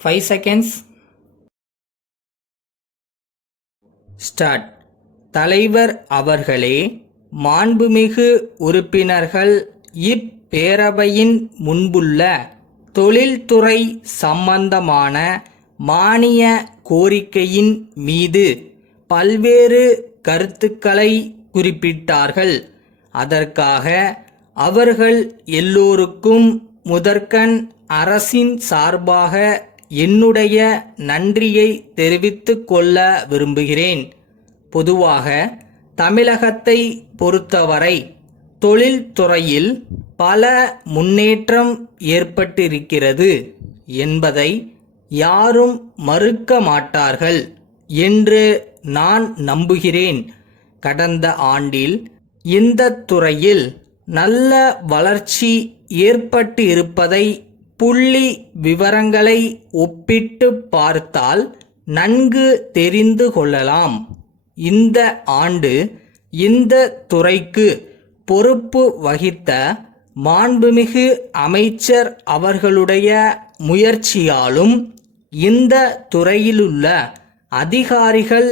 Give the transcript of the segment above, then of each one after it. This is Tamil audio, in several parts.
5 seconds. Start. தலைவர் அவர்களே, மாண்புமிகு உறுப்பினர்கள், இப்பேரவையின் முன்புள்ள தொழில்துறை சம்பந்தமான மானிய கோரிக்கையின் மீது பல்வேறு கருத்துக்களை குறிப்பிட்டார்கள். அதற்காக அவர்கள் எல்லோருக்கும் முதற்கண் அரசின் சார்பாக என்னுடைய நன்றியை தெரிவித்துக் கொள்ள விரும்புகிறேன். பொதுவாக தமிழகத்தை பொறுத்தவரை தொழில்துறையில் பல முன்னேற்றம் ஏற்பட்டிருக்கிறது என்பதை யாரும் மறுக்க மாட்டார்கள் என்று நான் நம்புகிறேன். கடந்த ஆண்டில் இந்த துறையில் நல்ல வளர்ச்சி ஏற்பட்டு இருப்பதை புள்ளி விவரங்களை ஒப்பிட்டு பார்த்தால் நன்கு தெரிந்து கொள்ளலாம். இந்த ஆண்டு இந்த துறைக்கு பொறுப்பு வகித்த மாண்புமிகு அமைச்சர் அவர்களுடைய முயற்சியாலும் இந்த துறையிலுள்ள அதிகாரிகள்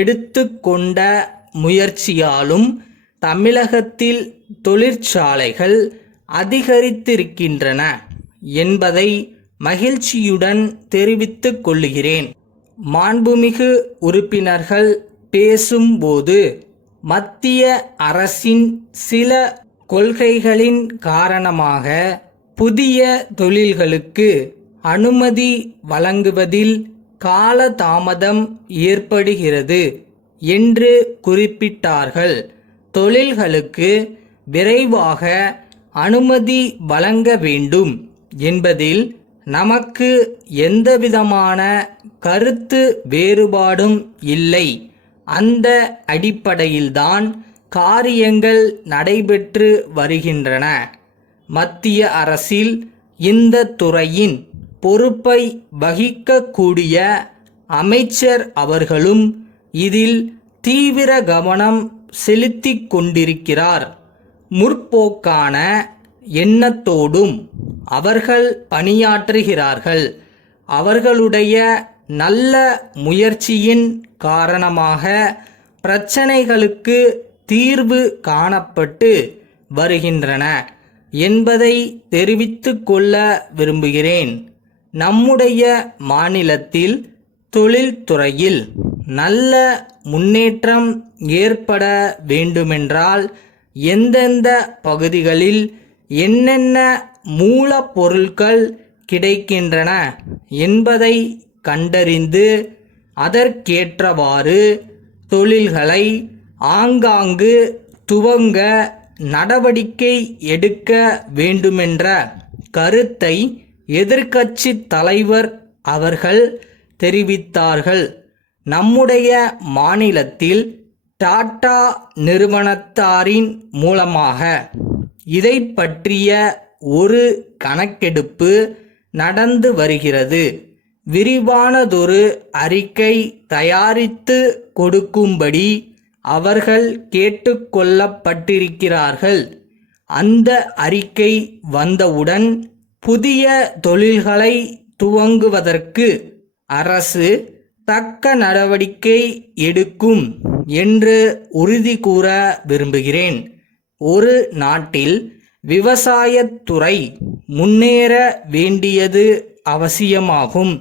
எடுத்துக்கொண்ட முயற்சியாலும் தமிழகத்தில் தொழிற்சாலைகள் அதிகரித்திருக்கின்றன என்பதை மகிழ்ச்சியுடன் தெரிவித்துக் கொள்கிறேன். மாண்புமிகு உறுப்பினர்கள் பேசும்போது மத்திய அரசின் சில கொள்கைகளின் காரணமாக புதிய தொழில்களுக்கு அனுமதி வழங்குவதில் காலதாமதம் ஏற்படுகிறது என்று குறிப்பிட்டார்கள். தொழில்களுக்கு விரைவாக அனுமதி வழங்க வேண்டும் என்பதில் நமக்கு எந்தவிதமான கருத்து வேறுபாடும் இல்லை. அந்த அடிப்படையில்தான் காரியங்கள் நடைபெற்று வருகின்றன. மத்திய அரசில் இந்த துறையின் பொறுப்பை வகிக்கக்கூடிய அமைச்சர் அவர்களும் இதில் தீவிர கவனம் செலுத்திக் கொண்டிருக்கிறார். முற்போக்கான எண்ணத்தோடும் அவர்கள் பணியாற்றுகிறார்கள். அவர்களுடைய நல்ல முயற்சியின் காரணமாக பிரச்சனைகளுக்கு தீர்வு காணப்பட்டு வருகின்றன என்பதை தெரிவித்துக் கொள்ள விரும்புகிறேன். நம்முடைய மாநிலத்தில் தொழில்துறையில் நல்ல முன்னேற்றம் ஏற்பட வேண்டுமென்றால் எந்தெந்த பகுதிகளில் என்னென்ன மூலப்பொருட்கள் கிடைக்கின்றன என்பதை கண்டறிந்து அதற்கேற்றவாறு தொழில்களை ஆங்காங்கு துவங்க நடவடிக்கை எடுக்க வேண்டுமென்ற கருத்தை எதிர்க்கட்சி தலைவர் அவர்கள் தெரிவித்தார்கள். நம்முடைய மாநிலத்தில் டாடா நிறுவனத்தாரின் மூலமாக இதை பற்றிய ஒரு கணக்கெடுப்பு நடந்து வருகிறது. விரிவானதொரு அறிக்கை தயாரித்து கொடுக்கும்படி அவர்கள் கேட்டுக்கொள்ளப்பட்டிருக்கிறார்கள். அந்த அறிக்கை வந்தவுடன் புதிய தொழில்களை துவங்குவதற்கு அரசு தக்க நடவடிக்கை எடுக்கும் என்று உறுதி கூற விரும்புகிறேன். ஒரு நாட்டில் விவசாயத்துறை முன்னேற வேண்டியது அவசியமாகும்.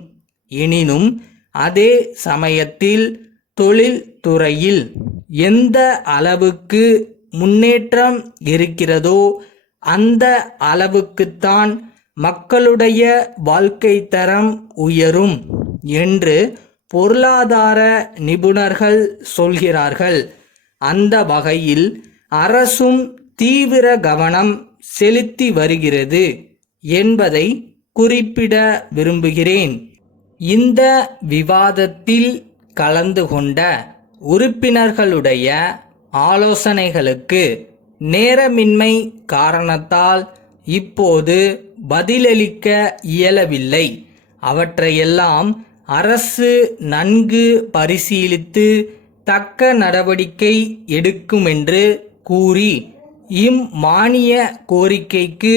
எனினும் அதே சமயத்தில் தொழில்துறையில் எந்த அளவுக்கு முன்னேற்றம் இருக்கிறதோ அந்த அளவுக்குத்தான் மக்களுடைய வாழ்க்கை தரம் உயரும் என்று பொருளாதார நிபுணர்கள் சொல்கிறார்கள். அந்த வகையில் அரசும் தீவிர கவனம் செலுத்தி வருகிறது என்பதை குறிப்பிட விரும்புகிறேன். இந்த விவாதத்தில் கலந்து கொண்ட உறுப்பினர்களுடைய ஆலோசனைகளுக்கு நேரமின்மை காரணத்தால் இப்போது பதிலளிக்க இயலவில்லை. அவற்றையெல்லாம் அரசு நன்கு பரிசீலித்து தக்க நடவடிக்கை எடுக்குமென்று கூறி இம்மானிய கோரிக்கைக்கு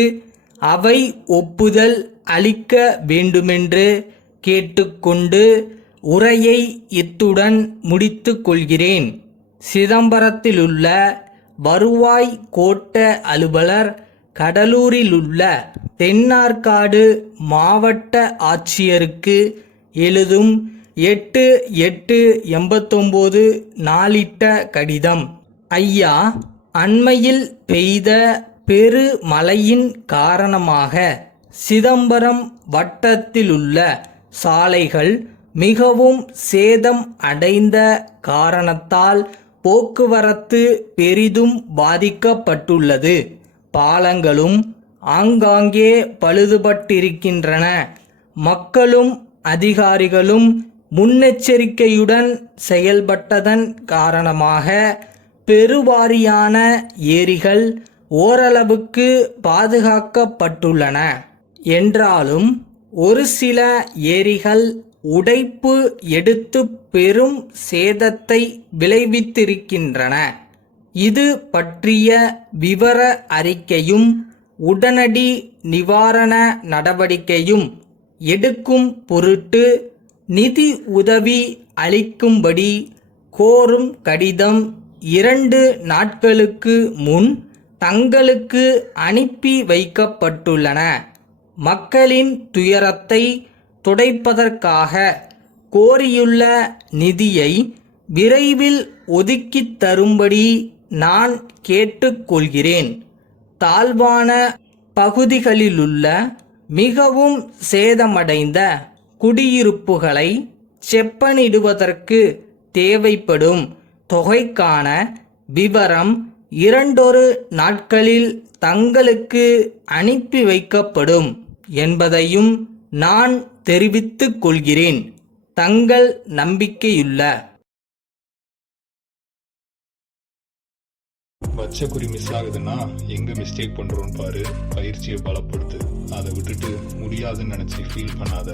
அவை ஒப்புதல் அளிக்க வேண்டுமென்று கேட்டுக்கொண்டு உரையை இத்துடன் முடித்து கொள்கிறேன். சிதம்பரத்திலுள்ள வருவாய் கோட்ட அலுவலர், கடலூரிலுள்ள தென்னார்காடு மாவட்ட ஆட்சியருக்கு எழுதும் 8/8/89 நாளிட்ட கடிதம். ஐயா, அண்மையில் பெய்த பெரு மழையின் காரணமாக சிதம்பரம் வட்டத்திலுள்ள சாலைகள் மிகவும் சேதம் அடைந்த காரணத்தால் போக்குவரத்து பெரிதும் பாதிக்கப்பட்டுள்ளது. பாலங்களும் ஆங்காங்கே பழுதுபட்டிருக்கின்றன. மக்களும் அதிகாரிகளும் முன்னெச்சரிக்கையுடன் செயல்பட்டதன் காரணமாக பெருவாரியான ஏரிகள் ஓரளவுக்கு பாதுகாக்கப்பட்டுள்ளன. என்றாலும் ஒரு சில ஏரிகள் உடைப்பு எடுத்து பெரும் சேதத்தை விளைவித்திருக்கின்றன. இது பற்றிய விவர அறிக்கையும் உடனடி நிவாரண நடவடிக்கையும் எடுக்கும் பொருட்டு நிதி உதவி அளிக்கும்படி கோரும் கடிதம் 2 நாட்களுக்கு முன் தங்களுக்கு அனுப்பி வைக்கப்பட்டுள்ளன. மக்களின் துயரத்தை துடைப்பதற்காக கோரியுள்ள நிதியை விரைவில் ஒதுக்கித் தரும்படி நான் கேட்டுக்கொள்கிறேன். தாழ்வான பகுதிகளிலுள்ள மிகவும் சேதமடைந்த குடியிருப்புகளை செப்பனிடுவதற்கு தேவைப்படும் தொகைக்கான விவரம் 2 நாட்களில் தங்களுக்கு அனுப்பி வைக்கப்படும் என்பதையும் நான் தெரிவித்துக் கொள்கிறேன். தங்கள் நம்பிக்கையுள்ள வச்ச குறி மிஸ் ஆகுதுன்னா எங்க மிஸ்டேக் பண்றோம்னு பாரு. பயிற்சியை பலப்படுத்து. அதை விட்டுட்டு முடியாதுன்னு நினைச்சு ஃபீல் பண்ணாத.